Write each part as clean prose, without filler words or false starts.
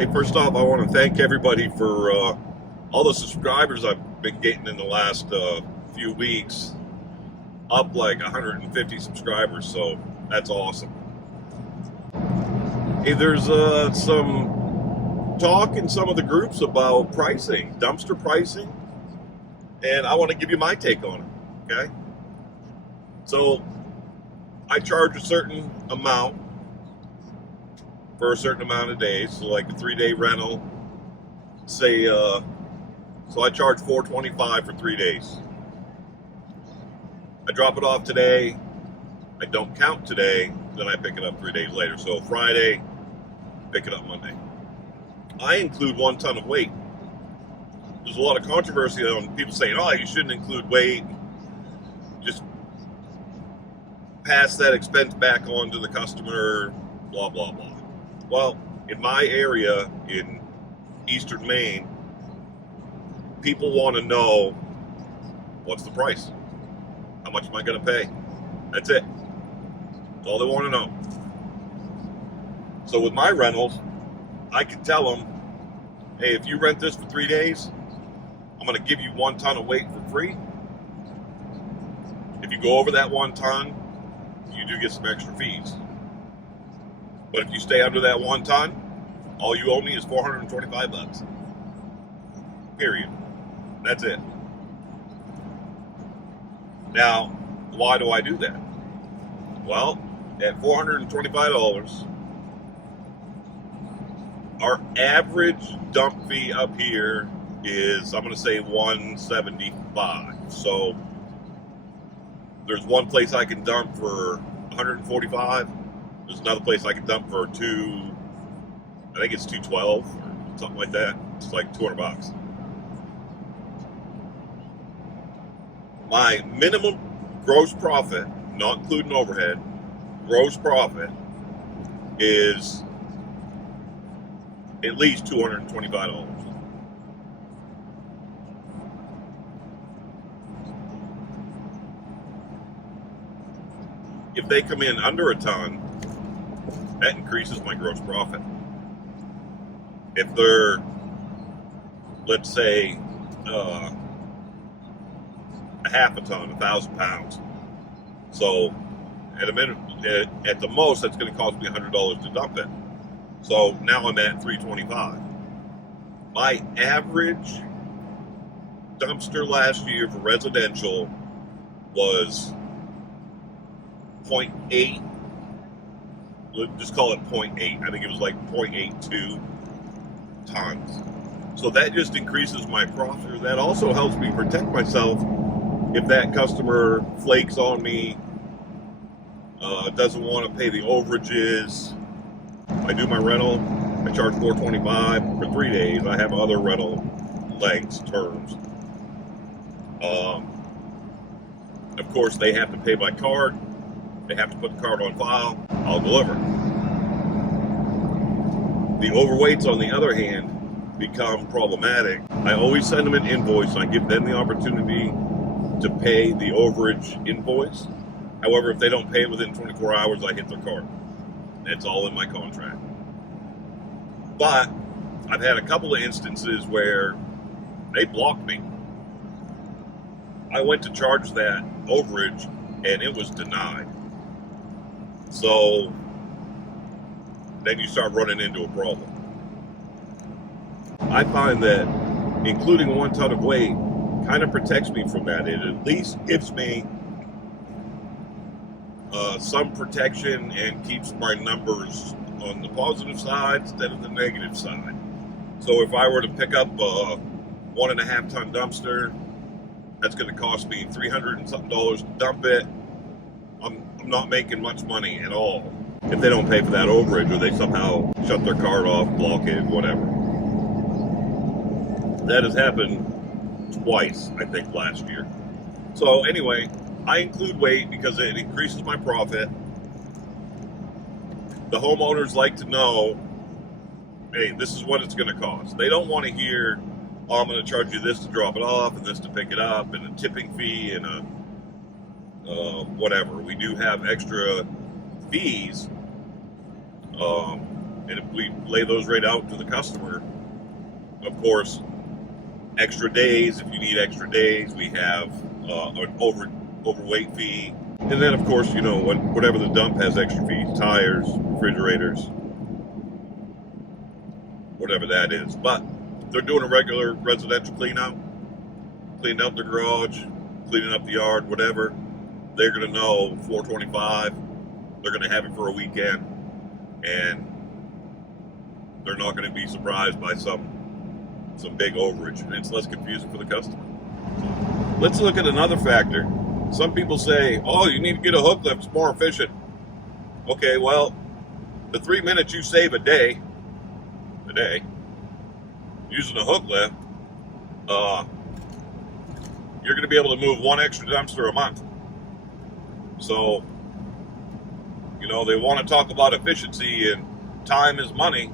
Hey, first off, I want to thank everybody for all the subscribers I've been getting in the last few weeks. Up like 150 subscribers, so that's awesome. Hey, there's some talk in some of the groups about pricing, dumpster pricing, and I want to give you my take on it, okay? So I charge a certain amount for a certain amount of days, so like a 3-day rental, say, so I charge $425 for 3 days. I drop it off today, I don't count today, then I pick it up 3 days later. So Friday, pick it up Monday. I include 1 ton of weight. There's a lot of controversy on people saying, oh, you shouldn't include weight. Just pass that expense back on to the customer, blah, blah, blah. Well, in my area in Eastern Maine, people want to know, what's the price? How much am I going to pay? That's it. That's all they want to know. So with my rentals, I can tell them, hey, if you rent this for 3 days, I'm going to give you 1 ton of weight for free. If you go over that 1 ton, you do get some extra fees. But if you stay under that 1 ton, all you owe me is $425. Period. That's it. Now, why do I do that? Well, at $425, our average dump fee up here is, I'm going to say $175. So there's one place I can dump for $145. There's another place I can dump for I think it's $212 or something like that. It's like $200. My minimum gross profit, not including overhead, gross profit is at least $225. If they come in under a ton, that increases my gross profit. If they're, let's say, a half a ton, 1,000 pounds. So at the most, that's going to cost me $100 to dump it. So now I'm at $325. My average dumpster last year for residential was 0.8. Let's just call it 0.8. I think it was like 0.82 tons. So that just increases my profit. That also helps me protect myself if that customer flakes on me, doesn't want to pay the overages. I do my rental, I charge $425 for 3 days. I have other rental lengths, terms. Of course, they have to pay by card. They have to put the card on file. I'll deliver. The overweights, on the other hand, become problematic. I always send them an invoice, and I give them the opportunity to pay the overage invoice. However, if they don't pay it within 24 hours, I hit their card. It's all in my contract. But I've had a couple of instances where they blocked me. I went to charge that overage, and it was denied. So then you start running into a problem. I find that including 1 ton of weight kind of protects me from that. It at least gives me some protection and keeps my numbers on the positive side instead of the negative side. So if I were to pick up a 1.5 ton dumpster, that's going to cost me $300 and something to dump it. I'm not making much money at all if they don't pay for that overage, or they somehow shut their card off, block it, whatever. That has happened twice, I think, last year. So anyway, I include weight because it increases my profit. The homeowners like to know, hey, this is what it's going to cost. They don't want to hear, oh, I'm going to charge you this to drop it off and this to pick it up and a tipping fee and a whatever. We do have extra fees And if we lay those right out to the customer, of course, extra days, if you need extra days, we have an overweight fee. And then, of course, you know, whatever the dump has extra fees, tires, refrigerators, whatever that is. But if they're doing a regular residential clean out, cleaning up their garage, cleaning up the yard, whatever, they're going to know $425. They're going to have it for a weekend, and they're not going to be surprised by some big overage, and it's less confusing for the customer. Let's look at another factor. Some people say, oh, you need to get a hook lift, it's more efficient. Okay, well, the 3 minutes you save a day using a hook lift, you're going to be able to move one extra dumpster a month. So, you know, they want to talk about efficiency and time is money.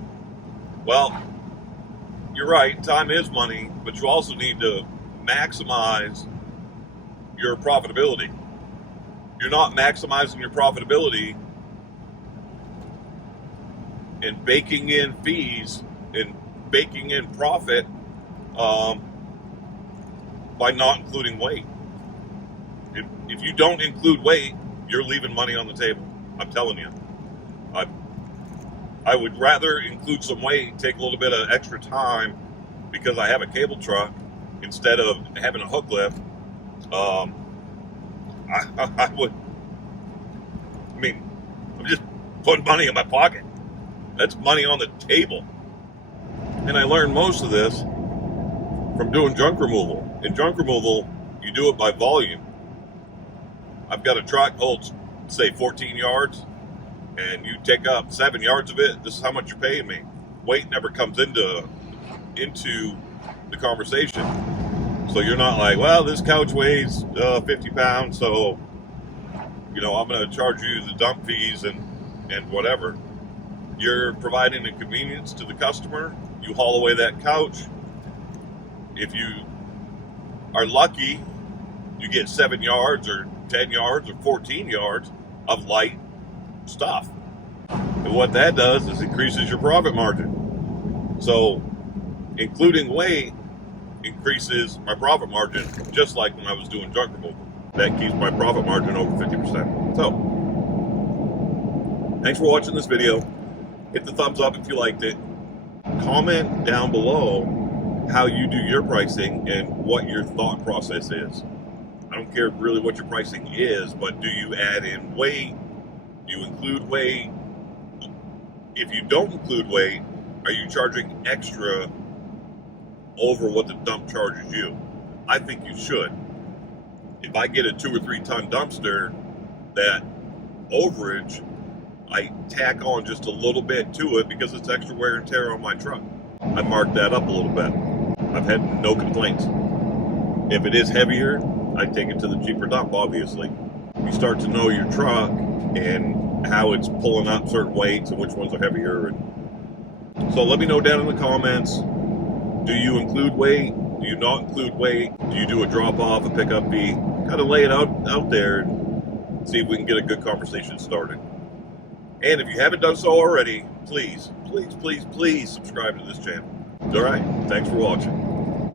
Well, you're right, time is money, but you also need to maximize your profitability. You're not maximizing your profitability and baking in fees and baking in profit by not including weight. If you don't include weight, you're leaving money on the table. I'm telling you. I would rather include some weight, take a little bit of extra time because I have a cable truck instead of having a hook lift. I mean, I'm just putting money in my pocket. That's money on the table. And I learned most of this from doing junk removal. In junk removal, you do it by volume. I've got a truck holds, say, 14 yards, and you take up 7 yards of it. This is how much you're paying me. Weight never comes into the conversation. So you're not like, well, this couch weighs 50 pounds, so, you know, I'm going to charge you the dump fees and whatever. You're providing a convenience to the customer. You haul away that couch. If you are lucky, you get 7 yards or 10 yards or 14 yards of light stuff. And what that does is increases your profit margin. So including weight increases my profit margin, just like when I was doing junk removal. That keeps my profit margin over 50%. So thanks for watching this video. Hit the thumbs up if you liked it. Comment down below how you do your pricing and what your thought process is. I don't care really what your pricing is, but do you add in weight? Do you include weight? If you don't include weight, are you charging extra over what the dump charges you? I think you should. If I get a 2 or 3 ton dumpster, that overage, I tack on just a little bit to it because it's extra wear and tear on my truck. I marked that up a little bit. I've had no complaints. If it is heavier, I take it to the cheaper dump, obviously. You start to know your truck and how it's pulling up certain weights and which ones are heavier. So let me know down in the comments, do you include weight? Do you not include weight? Do you do a drop off, a pickup fee? Kind of lay it out there and see if we can get a good conversation started. And if you haven't done so already, please, please, please, please subscribe to this channel. All right, thanks for watching.